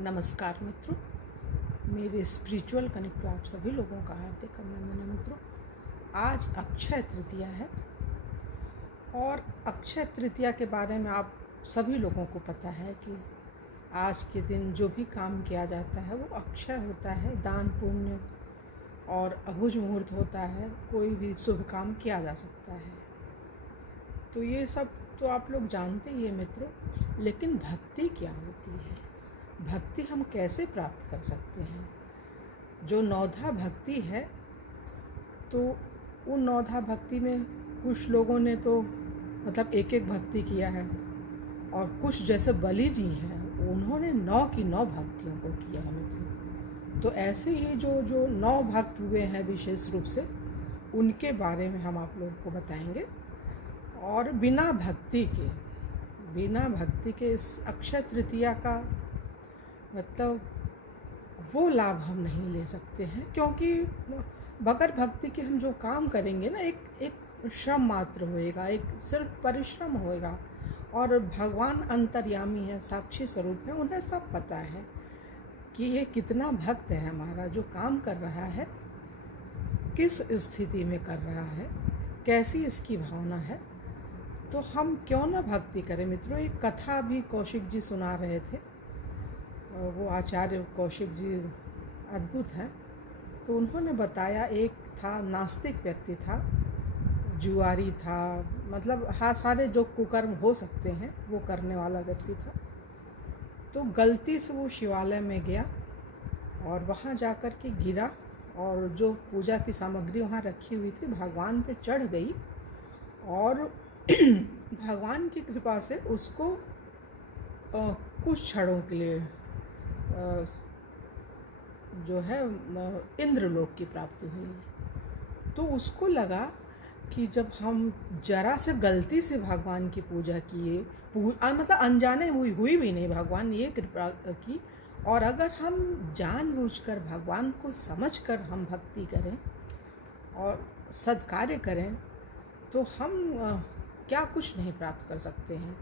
नमस्कार मित्रों, मेरे स्पिरिचुअल कनेक्ट पे आप सभी लोगों का हार्दिक अभिनंदन है। मित्रों, आज अक्षय तृतीया है और अक्षय तृतीया के बारे में आप सभी लोगों को पता है कि आज के दिन जो भी काम किया जाता है वो अक्षय होता है, दान पुण्य और अभुज मुहूर्त होता है, कोई भी शुभ काम किया जा सकता है। तो ये सब तो आप लोग जानते ही है मित्रों, लेकिन भक्ति क्या होती है, भक्ति हम कैसे प्राप्त कर सकते हैं। जो नौधा भक्ति है तो वो नौधा भक्ति में कुछ लोगों ने तो मतलब एक एक भक्ति किया है और कुछ जैसे बलि जी हैं उन्होंने 9 की 9 भक्तियों को किया है मित्रों। तो ऐसे ही जो 9 भक्त हुए हैं विशेष रूप से, उनके बारे में हम आप लोगों को बताएंगे। और बिना भक्ति के इस अक्षय तृतीया का मतलब वो लाभ हम नहीं ले सकते हैं, क्योंकि बगैर भक्ति के हम जो काम करेंगे ना, एक श्रम मात्र होएगा, एक सिर्फ परिश्रम होएगा। और भगवान अंतर्यामी है, साक्षी स्वरूप है, उन्हें सब पता है कि ये कितना भक्त है हमारा, जो काम कर रहा है किस स्थिति में कर रहा है, कैसी इसकी भावना है। तो हम क्यों ना भक्ति करें मित्रों। एक कथा भी कौशिक जी सुना रहे थे, वो आचार्य कौशिक जी अद्भुत हैं। तो उन्होंने बताया, एक था नास्तिक व्यक्ति था, जुआरी था, मतलब हाँ सारे जो कुकर्म हो सकते हैं वो करने वाला व्यक्ति था। तो गलती से वो शिवालय में गया और वहाँ जाकर के गिरा और जो पूजा की सामग्री वहाँ रखी हुई थी भगवान पे चढ़ गई और भगवान की कृपा से उसको कुछ क्षणों के लिए जो है इंद्रलोक की प्राप्ति हुई। तो उसको लगा कि जब हम जरा से गलती से भगवान की पूजा किए, मतलब अनजाने हुई भी नहीं, भगवान ने ये कृपा की, और अगर हम जानबूझकर भगवान को समझकर हम भक्ति करें और सद्कार्य करें तो हम क्या कुछ नहीं प्राप्त कर सकते हैं।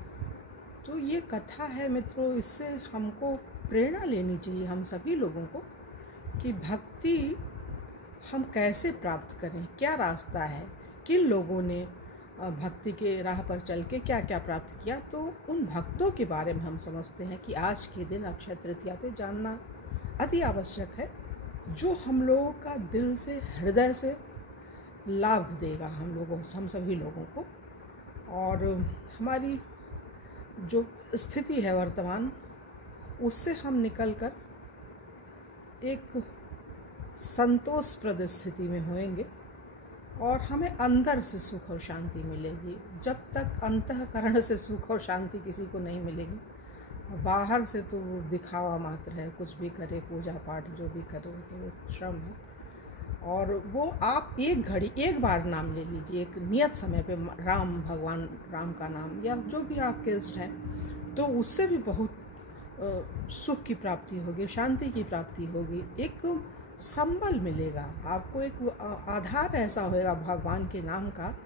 तो ये कथा है मित्रों, इससे हमको प्रेरणा लेनी चाहिए हम सभी लोगों को कि भक्ति हम कैसे प्राप्त करें, क्या रास्ता है, किन लोगों ने भक्ति के राह पर चल के क्या क्या प्राप्त किया। तो उन भक्तों के बारे में हम समझते हैं कि आज के दिन अक्षय तृतीया पे जानना अति आवश्यक है, जो हम लोगों का दिल से हृदय से लाभ देगा हम सभी लोगों को। और हमारी जो स्थिति है वर्तमान, उससे हम निकलकर एक संतोषप्रद स्थिति में होएंगे और हमें अंदर से सुख और शांति मिलेगी। जब तक अंतःकरण से सुख और शांति किसी को नहीं मिलेगी, बाहर से तो दिखावा मात्र है, कुछ भी करे, पूजा पाठ जो भी करे तो वो श्रम है। और वो आप एक बार नाम ले लीजिए, एक नियत समय पे भगवान राम का नाम या जो भी आपके इष्ट है, तो उससे भी बहुत सुख की प्राप्ति होगी, शांति की प्राप्ति होगी, एक संबल मिलेगा आपको, एक आधार ऐसा होगा भगवान के नाम का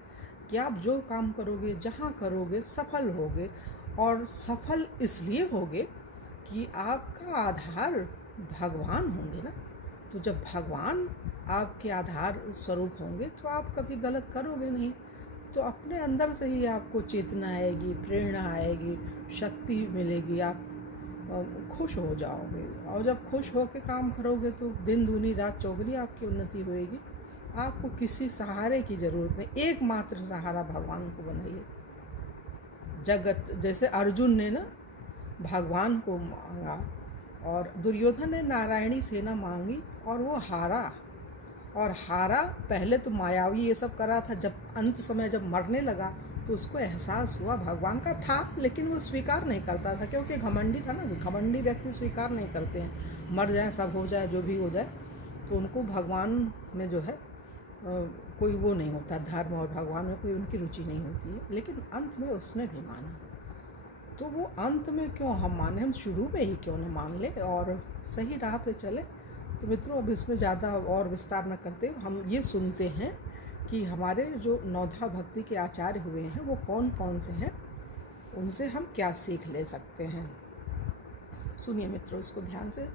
कि आप जो काम करोगे, जहाँ करोगे, सफल होगे। और सफल इसलिए होगे कि आपका आधार भगवान होंगे ना। तो जब भगवान आपके आधार स्वरूप होंगे तो आप कभी गलत करोगे नहीं। तो अपने अंदर से ही आपको चेतना आएगी, प्रेरणा आएगी, शक्ति मिलेगी, आप खुश हो जाओगे। और जब खुश होकर काम करोगे तो दिन दूनी रात चौगुनी आपकी उन्नति होएगी। आपको किसी सहारे की ज़रूरत नहीं, एकमात्र सहारा भगवान को बनाइए। जगत जैसे अर्जुन ने ना भगवान को मांगा और दुर्योधन ने नारायणी सेना मांगी और वो हारा। पहले तो मायावी ये सब करा था, जब अंत समय जब मरने लगा तो उसको एहसास हुआ भगवान का था, लेकिन वो स्वीकार नहीं करता था, क्योंकि घमंडी था ना। घमंडी व्यक्ति स्वीकार नहीं करते हैं, मर जाए, सब हो जाए, जो भी हो जाए, तो उनको भगवान में जो है कोई वो नहीं होता, धर्म और भगवान में कोई उनकी रुचि नहीं होती है। लेकिन अंत में उसने भी माना। तो वो अंत में क्यों हम माने, हम शुरू में ही क्यों न मान ले और सही राह पे चले। तो मित्रों, अब इसमें ज़्यादा और विस्तार न करते हम ये सुनते हैं कि हमारे जो नौधा भक्ति के आचार्य हुए हैं वो कौन कौन से हैं, उनसे हम क्या सीख ले सकते हैं। सुनिए मित्रों इसको ध्यान से।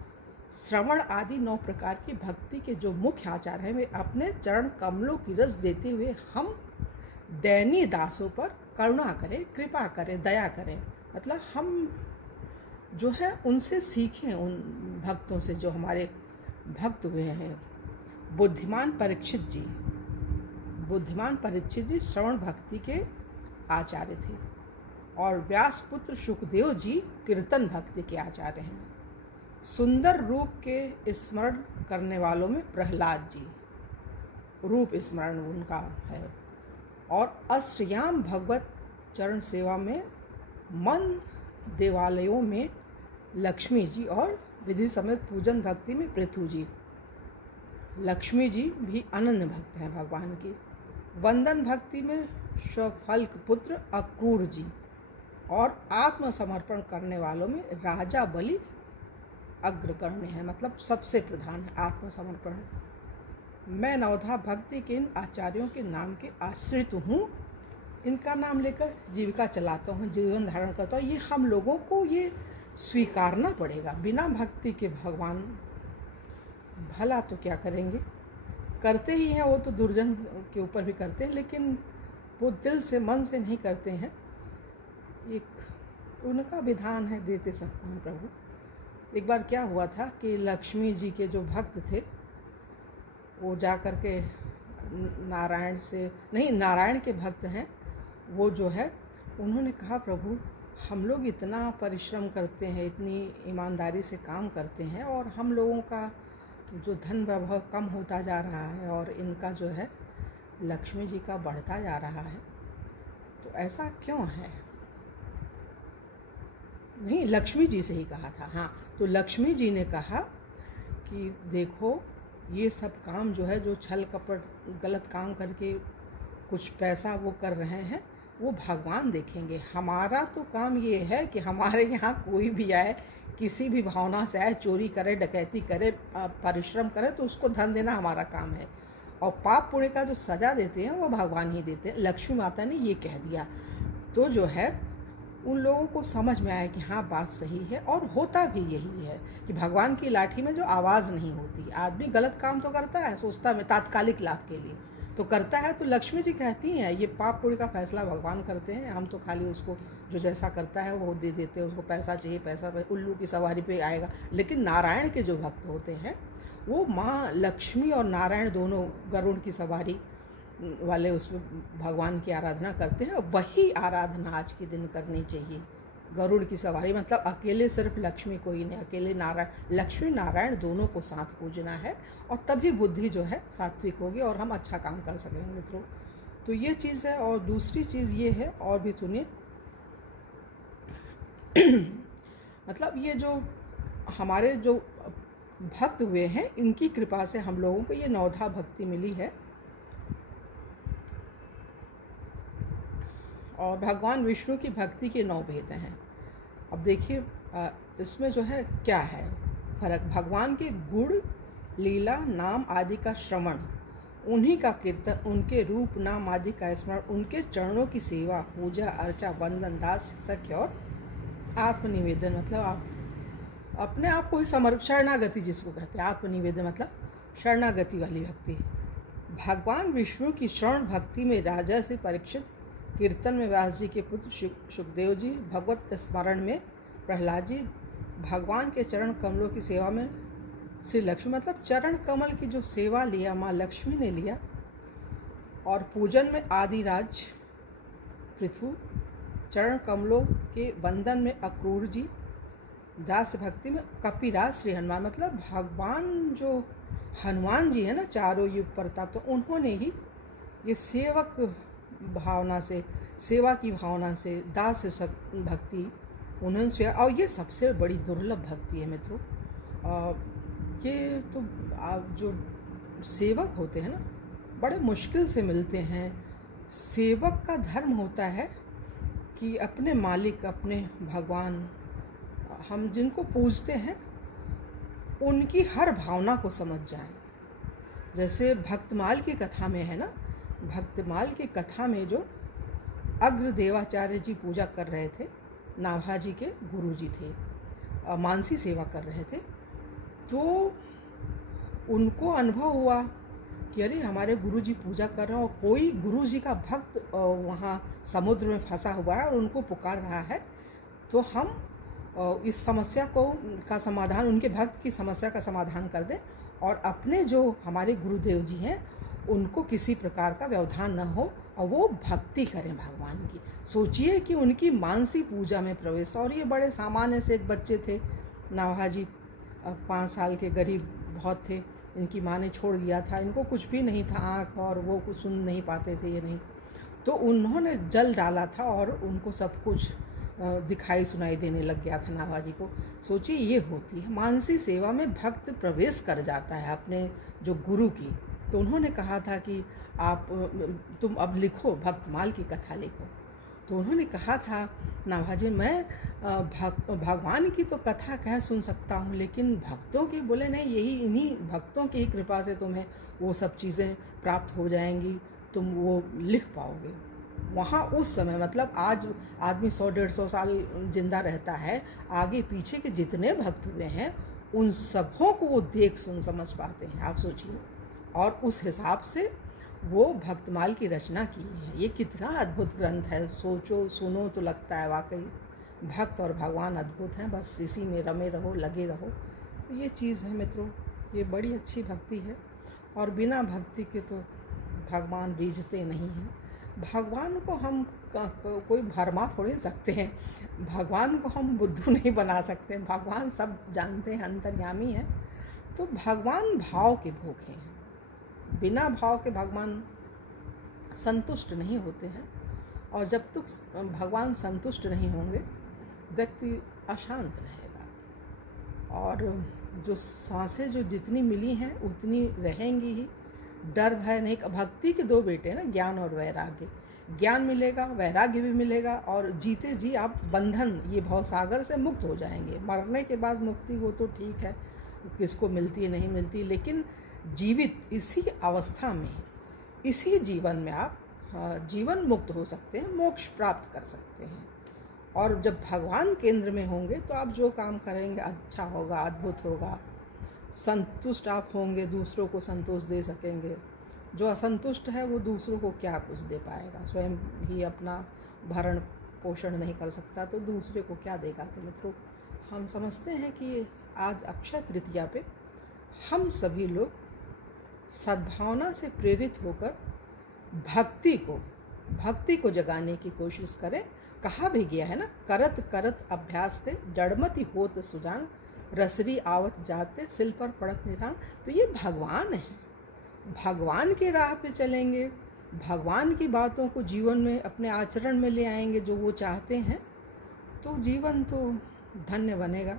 श्रवण आदि 9 प्रकार की भक्ति के जो मुख्य आचार हैं वे अपने चरण कमलों की रस देते हुए हम दैनीय दासों पर करुणा करें, कृपा करें, दया करें। मतलब हम जो है उनसे सीखें, उन भक्तों से जो हमारे भक्त हुए हैं। बुद्धिमान परीक्षित जी श्रवण भक्ति के आचार्य थे और व्यास पुत्र सुखदेव जी कीर्तन भक्ति के आचार्य हैं। सुंदर रूप के स्मरण करने वालों में प्रहलाद जी, रूप स्मरण उनका है। और अष्टयाम भगवत चरण सेवा में मन देवालयों में लक्ष्मी जी और विधि समेत पूजन भक्ति में पृथु जी। लक्ष्मी जी भी अनन्य भक्त हैं भगवान के। वंदन भक्ति में स्वफल्क पुत्र अक्रूर जी और आत्मसमर्पण करने वालों में राजा बलि अग्रगण्य है, मतलब सबसे प्रधान है आत्मसमर्पण। मैं नवधा भक्ति के इन आचार्यों के नाम के आश्रित हूँ, इनका नाम लेकर जीविका चलाता हूँ, जीवन धारण करता हूँ। ये हम लोगों को ये स्वीकारना पड़ेगा। बिना भक्ति के भगवान भला तो क्या करेंगे, करते ही हैं, वो तो दुर्जन के ऊपर भी करते हैं, लेकिन वो दिल से मन से नहीं करते हैं। एक उनका विधान है, देते सबको हैं प्रभु। एक बार क्या हुआ था कि लक्ष्मी जी के जो भक्त थे वो जा कर के नारायण के भक्त हैं वो जो है, उन्होंने कहा प्रभु हम लोग इतना परिश्रम करते हैं, इतनी ईमानदारी से काम करते हैं और हम लोगों का जो धन वैभव कम होता जा रहा है और इनका जो है लक्ष्मी जी का बढ़ता जा रहा है, तो ऐसा क्यों है। नहीं, लक्ष्मी जी से ही कहा था। हाँ, तो लक्ष्मी जी ने कहा कि देखो ये सब काम जो है, जो छल कपट गलत काम करके कुछ पैसा वो कर रहे हैं, वो भगवान देखेंगे। हमारा तो काम ये है कि हमारे यहाँ कोई भी आए, किसी भी भावना से आए, चोरी करे, डकैती करे, परिश्रम करे, तो उसको धन देना हमारा काम है। और पाप पुण्य का जो सज़ा देते हैं वो भगवान ही देते हैं। लक्ष्मी माता ने ये कह दिया, तो जो है उन लोगों को समझ में आया कि हाँ बात सही है। और होता भी यही है कि भगवान की लाठी में जो आवाज़ नहीं होती। आदमी गलत काम तो करता है, सोचता है तात्कालिक लाभ के लिए तो करता है, तो लक्ष्मी जी कहती हैं ये पाप पुण्य का फैसला भगवान करते हैं, हम तो खाली उसको जो जैसा करता है वो दे देते हैं। उसको पैसा चाहिए, पैसा उल्लू की सवारी पे आएगा। लेकिन नारायण के जो भक्त होते हैं वो माँ लक्ष्मी और नारायण दोनों गरुड़ की सवारी वाले उसमें भगवान की आराधना करते हैं। वही आराधना आज के दिन करनी चाहिए। गरुड़ की सवारी मतलब अकेले सिर्फ लक्ष्मी को ही नहीं, अकेले नारायण, लक्ष्मी नारायण दोनों kwa साथ पूजना है, और तभी बुद्धि जो है सात्विक होगी और हम अच्छा काम कर सकेंगे मित्रों। तो ये चीज़ है। और दूसरी चीज़ ये है, और भी सुनिए मतलब ये जो हमारे जो भक्त हुए हैं इनकी कृपा से हम लोगों को ये नवधा भक्ति मिली है। और भगवान विष्णु की भक्ति के 9 भेद हैं। अब देखिए इसमें जो है क्या है फर्क। भगवान के गुण, लीला, नाम आदि का श्रवण, उन्हीं का कीर्तन, उनके रूप नाम आदि का स्मरण, उनके चरणों की सेवा, पूजा अर्चा, वंदन, दास सख्य और आत्मनिवेदन, मतलब आप अपने आप को ही शरणागति जिसको कहते हैं। आत्मनिवेदन मतलब शरणागति वाली भक्ति। भगवान विष्णु की श्रवण भक्ति में राजा से परीक्षित, कीर्तन में व्यास जी के पुत्र सुखदेव जी, भगवत स्मरण में प्रहलाद जी, भगवान के चरण कमलों की सेवा में श्री लक्ष्मी, मतलब चरण कमल की जो सेवा लिया माँ लक्ष्मी ने लिया, और पूजन में आदिराज पृथु, चरण कमलों के वंदन में अक्रूर जी, दास भक्ति में कपिराज श्री हनुमान, मतलब भगवान जो हनुमान जी है ना चारों युग प्रताप, तो उन्होंने ही ये सेवक भावना से, सेवा की भावना से दास भक्ति उन्होंने से, और ये सबसे बड़ी दुर्लभ भक्ति है मित्रों। ये तो जो सेवक होते हैं ना बड़े मुश्किल से मिलते हैं। सेवक का धर्म होता है कि अपने मालिक, अपने भगवान, हम जिनको पूजते हैं उनकी हर भावना को समझ जाएं। जैसे भक्तमाल की कथा में है ना, भक्तमाल की कथा में जो अग्रदेवाचार्य जी पूजा कर रहे थे, नाभा जी के गुरु जी थे, मानसी सेवा कर रहे थे, तो उनको अनुभव हुआ कि अरे हमारे गुरुजी पूजा कर रहे हैं और कोई गुरुजी का भक्त वहाँ समुद्र में फंसा हुआ है और उनको पुकार रहा है, तो हम इस समस्या का समाधान, उनके भक्त की समस्या का समाधान कर दें और अपने जो हमारे गुरुदेव जी हैं उनको किसी प्रकार का व्यवधान न हो और वो भक्ति करें भगवान की। सोचिए कि उनकी मानसी पूजा में प्रवेश, और ये बड़े सामान्य से एक बच्चे थे, नाभाजी 5 साल के, गरीब बहुत थे, इनकी माँ ने छोड़ दिया था, इनको कुछ भी नहीं था, आँख और वो कुछ सुन नहीं पाते थे, ये नहीं, तो उन्होंने जल डाला था और उनको सब कुछ दिखाई सुनाई देने लग गया था नाभाजी को। सोचिए ये होती है मानसी सेवा में भक्त प्रवेश कर जाता है अपने जो गुरु की। तो उन्होंने कहा था कि तुम अब लिखो, भक्तमाल की कथा लिखो। तो उन्होंने कहा था नाभाजी मैं भगवान की तो कथा कह सुन सकता हूँ, लेकिन भक्तों की, बोले नहीं, यही इन्हीं भक्तों की कृपा से तुम्हें वो सब चीज़ें प्राप्त हो जाएंगी, तुम वो लिख पाओगे। वहाँ उस समय, मतलब आज आदमी 100-150 साल जिंदा रहता है, आगे पीछे के जितने भक्त हुए हैं उन सबों को वो देख सुन समझ पाते हैं, आप सोचिए। और उस हिसाब से वो भक्तमाल की रचना की है। ये कितना अद्भुत ग्रंथ है, सोचो सुनो तो लगता है वाकई भक्त और भगवान अद्भुत हैं, बस इसी में रमे रहो, लगे रहो। तो ये चीज़ है मित्रों, ये बड़ी अच्छी भक्ति है, और बिना भक्ति के तो भगवान रीझते नहीं हैं। भगवान को हम कोई भरमा थोड़ी सकते हैं, भगवान को हम बुद्धू नहीं बना सकते, भगवान सब जानते हैं, अंतर्यामी हैं। तो भगवान भाव के भूखे हैं, बिना भाव के भगवान संतुष्ट नहीं होते हैं, और जब तक भगवान संतुष्ट नहीं होंगे व्यक्ति अशांत रहेगा, और जो सांसें जो जितनी मिली हैं उतनी रहेंगी ही, डर भय नहीं। भक्ति के 2 बेटे हैं ना, ज्ञान और वैराग्य। ज्ञान मिलेगा, वैराग्य भी मिलेगा, और जीते जी आप बंधन, ये भवसागर से मुक्त हो जाएंगे। मरने के बाद मुक्ति वो तो ठीक है, किसको मिलती है नहीं मिलती, लेकिन जीवित इसी अवस्था में, इसी जीवन में आप जीवन मुक्त हो सकते हैं, मोक्ष प्राप्त कर सकते हैं। और जब भगवान केंद्र में होंगे तो आप जो काम करेंगे अच्छा होगा, अद्भुत होगा, संतुष्ट आप होंगे, दूसरों को संतोष दे सकेंगे। जो असंतुष्ट है वो दूसरों को क्या कुछ दे पाएगा, स्वयं ही अपना भरण पोषण नहीं कर सकता तो दूसरे को क्या देगा। तो मित्रों, हम समझते हैं कि आज अक्षय तृतीया पे हम सभी लोग सद्भावना से प्रेरित होकर भक्ति को जगाने की कोशिश करें। कहा भी गया है ना, करत करत अभ्यास थे जड़मति होत सुजान, रसरी आवत जाते सिल पर पड़त निधान। तो ये भगवान है, भगवान के राह पे चलेंगे, भगवान की बातों को जीवन में अपने आचरण में ले आएंगे जो वो चाहते हैं, तो जीवन तो धन्य बनेगा,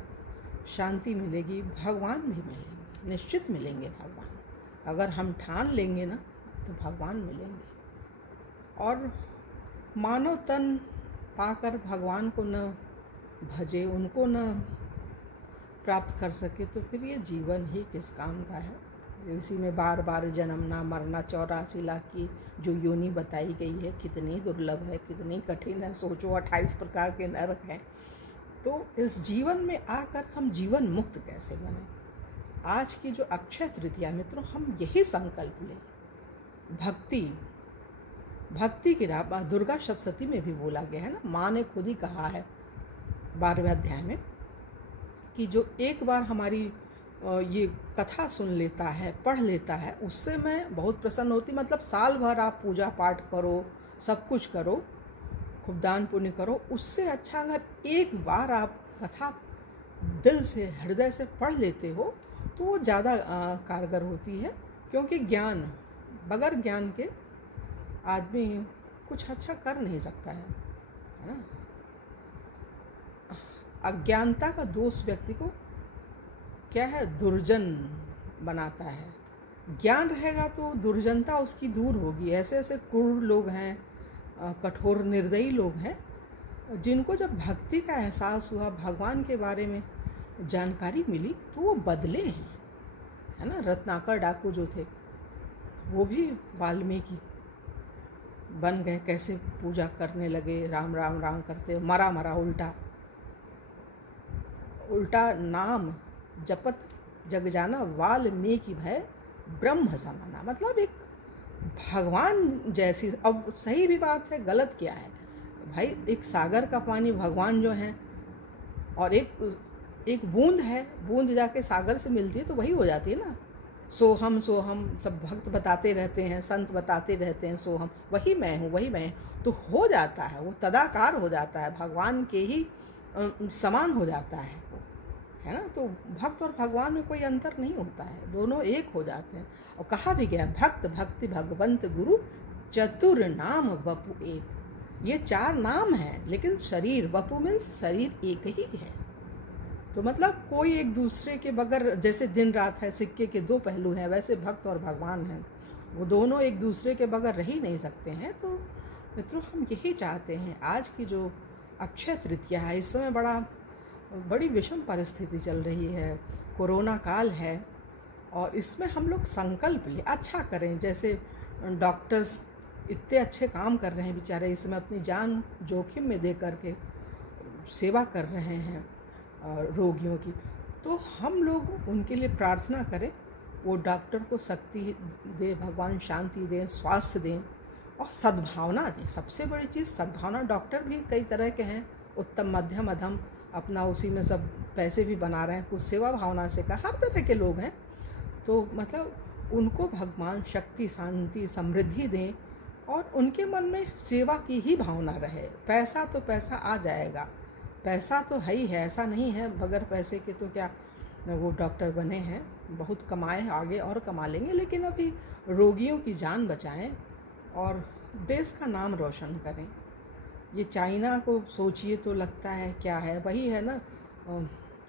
शांति मिलेगी, भगवान भी मिलेंगे, निश्चित मिलेंगे भगवान। अगर हम ठान लेंगे ना तो भगवान मिलेंगे। और मानव तन पाकर भगवान को न भजे, उनको न प्राप्त कर सके तो फिर ये जीवन ही किस काम का है। इसी में बार बार जन्मना मरना, 84 लाख की जो योनि बताई गई है कितनी दुर्लभ है, कितनी कठिन है। सोचो 28 प्रकार के नरक हैं। तो इस जीवन में आकर हम जीवन मुक्त कैसे बने। आज की जो अक्षय तृतीया मित्रों, हम यही संकल्प लें, भक्ति की राह। दुर्गा सप्तशती में भी बोला गया है ना, माँ ने खुद ही कहा है 12वें अध्याय में कि जो एक बार हमारी ये कथा सुन लेता है, पढ़ लेता है, उससे मैं बहुत प्रसन्न होती। मतलब साल भर आप पूजा पाठ करो, सब कुछ करो, खूब दान पुण्य करो, उससे अच्छा अगर एक बार आप कथा दिल से, हृदय से पढ़ लेते हो तो वो ज़्यादा कारगर होती है। क्योंकि ज्ञान, बगैर ज्ञान के आदमी कुछ अच्छा कर नहीं सकता है ना। अज्ञानता का दोष व्यक्ति को क्या है, दुर्जन बनाता है। ज्ञान रहेगा तो दुर्जनता उसकी दूर होगी। ऐसे ऐसे क्रूर लोग हैं, कठोर निर्दयी लोग हैं, जिनको जब भक्ति का एहसास हुआ, भगवान के बारे में जानकारी मिली तो वो बदले हैं, है ना। रत्नाकर डाकू जो थे वो भी वाल्मीकि बन गए, कैसे पूजा करने लगे, राम राम राम करते, मरा उल्टा। उल्टा नाम जपत जग जाना वाल्मीकि भय ब्रह्म समाना। मतलब एक भगवान जैसी, अब सही भी बात है, गलत क्या है भाई? एक सागर का पानी भगवान जो है, और एक बूंद है, बूंद जाके सागर से मिलती है तो वही हो जाती है ना। सोहम सोहम सब भक्त बताते रहते हैं, संत बताते रहते हैं, सोहम वही मैं हूँ, वही मैं हूँ, तो हो जाता है वो, तदाकार हो जाता है, भगवान के ही समान हो जाता है ना। तो भक्त और भगवान में कोई अंतर नहीं होता है, दोनों एक हो जाते हैं। और कहा भी गया, भक्त भक्ति भगवंत गुरु चतुर नाम वपु एक। ये 4 नाम हैं, लेकिन शरीर, वपु मीन्स शरीर एक ही है। तो मतलब कोई एक दूसरे के बगैर, जैसे दिन रात है, सिक्के के 2 पहलू हैं, वैसे भक्त और भगवान हैं, वो दोनों एक दूसरे के बगैर रह ही नहीं सकते हैं। तो मित्रों, हम यही चाहते हैं, आज की जो अक्षय तृतीया है, इस समय बड़ी विषम परिस्थिति चल रही है, कोरोना काल है, और इसमें हम लोग संकल्प ले अच्छा करें। जैसे डॉक्टर्स इतने अच्छे काम कर रहे हैं बेचारे, इस समय अपनी जान जोखिम में दे करके सेवा कर रहे हैं रोगियों की, तो हम लोग उनके लिए प्रार्थना करें, वो डॉक्टर को शक्ति दे, भगवान शांति दें, स्वास्थ्य दें और सद्भावना दें। सबसे बड़ी चीज़ सद्भावना। डॉक्टर भी कई तरह के हैं, उत्तम मध्यम अधम, अपना उसी में सब पैसे भी बना रहे हैं, कुछ सेवा भावना से का, हर तरह के लोग हैं। तो मतलब उनको भगवान शक्ति, शांति, समृद्धि दें, और उनके मन में सेवा की ही भावना रहे। पैसा तो पैसा आ जाएगा, पैसा तो है ही है, ऐसा नहीं है बगैर पैसे के तो क्या वो डॉक्टर बने हैं, बहुत कमाए, आगे और कमा लेंगे, लेकिन अभी रोगियों की जान बचाएं और देश का नाम रोशन करें। ये चाइना को सोचिए तो लगता है क्या है, वही है ना,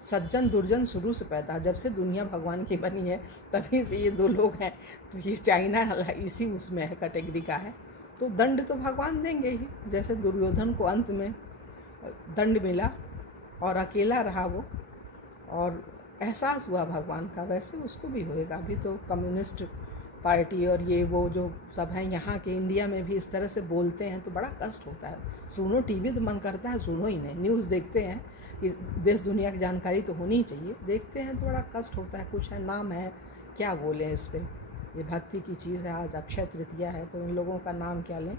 सज्जन दुर्जन शुरू से पैदा, जब से दुनिया भगवान की बनी है तभी से ये 2 लोग हैं। तो ये चाइना इसी उसमें है, कैटेगरी का है। तो दंड तो भगवान देंगे ही, जैसे दुर्योधन को अंत में दंड मिला और अकेला रहा वो, और एहसास हुआ भगवान का, वैसे उसको भी होएगा। अभी तो कम्युनिस्ट पार्टी और ये वो जो सब है यहाँ के, इंडिया में भी इस तरह से बोलते हैं तो बड़ा कष्ट होता है। सुनो, टीवी तो मन करता है सुनो ही नहीं, न्यूज़ देखते हैं कि देश दुनिया की जानकारी तो होनी ही चाहिए, देखते हैं तो बड़ा कष्ट होता है। कुछ है, नाम है, क्या बोलें इस पर, ये भक्ति की चीज़ है, आज अक्षय तृतीया है, तो इन लोगों का नाम क्या लें।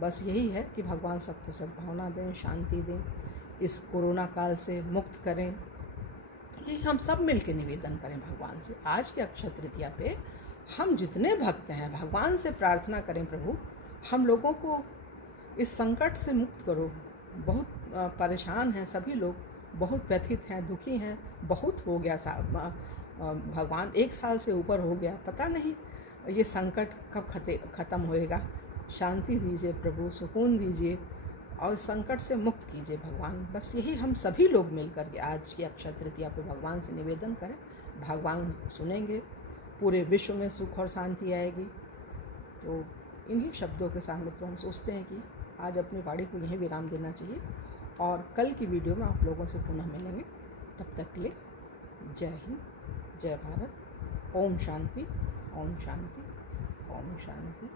बस यही है कि भगवान सबको सद्भावना दें, शांति दें, इस कोरोना काल से मुक्त करें। यही हम सब मिल के निवेदन करें भगवान से। आज के अक्षय तृतीया पे हम जितने भक्त हैं भगवान से प्रार्थना करें, प्रभु हम लोगों को इस संकट से मुक्त करो। बहुत परेशान हैं सभी लोग, बहुत व्यथित हैं, दुखी हैं, बहुत हो गया भगवान, 1 साल से ऊपर हो गया, पता नहीं ये संकट कब ख़त्म होएगा। शांति दीजिए प्रभु, सुकून दीजिए और संकट से मुक्त कीजिए भगवान। बस यही हम सभी लोग मिलकर के आज की अक्षय तृतीया पे भगवान से निवेदन करें, भगवान सुनेंगे, पूरे विश्व में सुख और शांति आएगी। तो इन्हीं शब्दों के साथ मित्रों हम सोचते हैं कि आज अपनी वाणी को यहीं विराम देना चाहिए, और कल की वीडियो में आप लोगों से पुनः मिलेंगे। तब तक के लिए जय हिंद, जय भारत, ओम शांति, ओम शांति, ओम शांति।